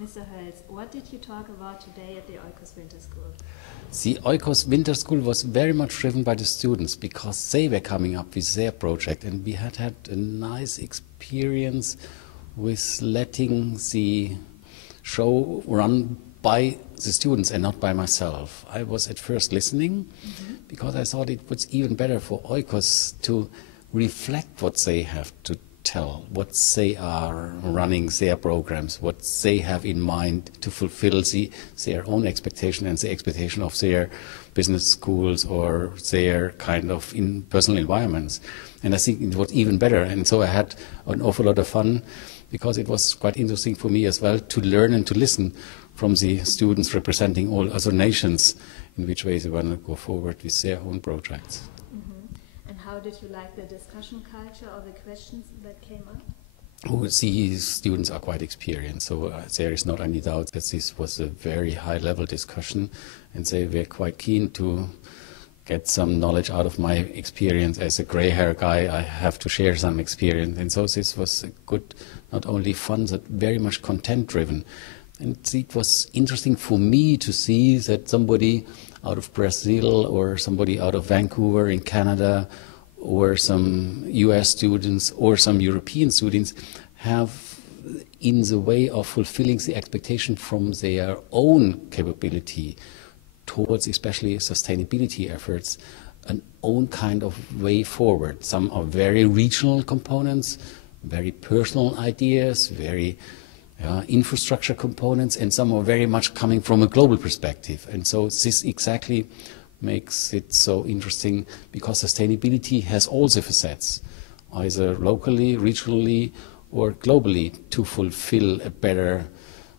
Mr. Hoelz, what did you talk about today at the Hoelz Winter School? The Hoelz Winter School was very much driven by the students because they were coming up with their project, and we had a nice experience with letting the show run by the students and not by myself. I was at first listening because I thought it was even better for Hoelz to reflect what they have to tell, what they are running their programs, what they have in mind to fulfill their own expectation and the expectation of their business schools or their kind of personal environments. And I think it was even better. And so I had an awful lot of fun because it was quite interesting for me as well to learn and to listen from the students representing all other nations in which way they want to go forward with their own projects. How did you like the discussion culture or the questions that came up? Oh, the students are quite experienced, so there is not any doubt that this was a very high-level discussion, and they were quite keen to get some knowledge out of my experience. As a grey-hair guy, I have to share some experience, and so this was a good, not only fun, but very much content-driven. And it was interesting for me to see that somebody out of Brazil or somebody out of Vancouver in Canada or some US students or some European students have, in the way of fulfilling the expectation from their own capability towards especially sustainability efforts, an own kind of way forward. Some are very regional components, very personal ideas, very infrastructure components, and some are very much coming from a global perspective. And so this exactly makes it so interesting because sustainability has all the facets, either locally, regionally, or globally, to fulfill a better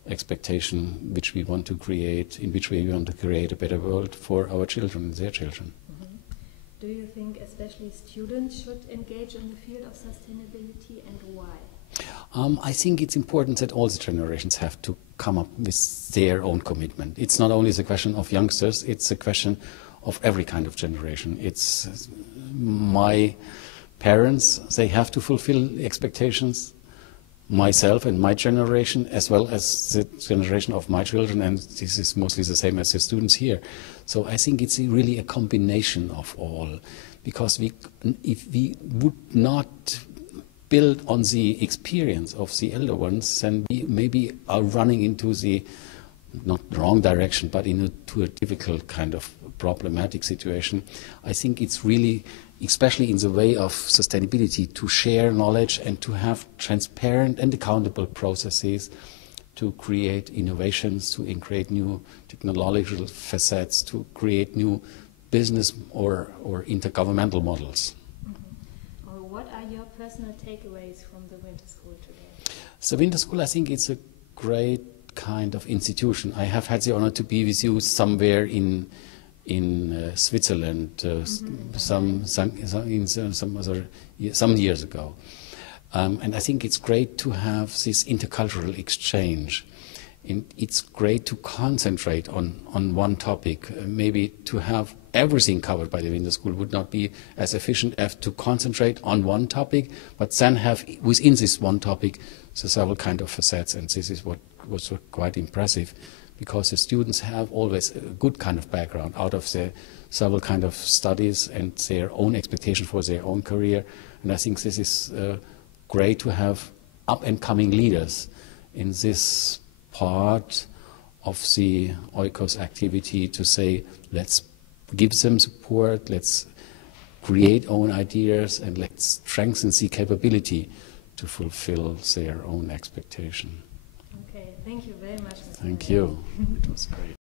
expectation which we want to create, in which we want to create a better world for our children and their children. Do you think especially students should engage in the field of sustainability, and why? I think it's important that all the generations have to come up with their own commitment. It's not only the question of youngsters, it's a question of every kind of generation. It's my parents, they have to fulfill expectations, myself and my generation, as well as the generation of my children, and this is mostly the same as the students here. So I think it's really a combination of all, because if we would not build on the experience of the elder ones, then we maybe are running into the, not the wrong direction, but into a difficult kind of problematic situation. I think it's really, especially in the way of sustainability, to share knowledge and to have transparent and accountable processes to create innovations, to create new technological facets, to create new business or intergovernmental models. What are your personal takeaways from the Winter School today? The Winter School, I think it's a great kind of institution. I have had the honor to be with you somewhere in Switzerland some years ago. And I think it's great to have this intercultural exchange. And it's great to concentrate on one topic. Maybe to have everything covered by the Winter School would not be as efficient as to concentrate on one topic, but then have within this one topic the several kind of facets. And this is what was quite impressive, because the students have always a good kind of background out of the several kind of studies and their own expectation for their own career. And I think this is great to have up-and-coming leaders in this part of the Hoelz activity, to say, let's give them support, let's create own ideas, and let's strengthen the capability to fulfill their own expectation. Okay, thank you very much, Mr. Thank you. It was great.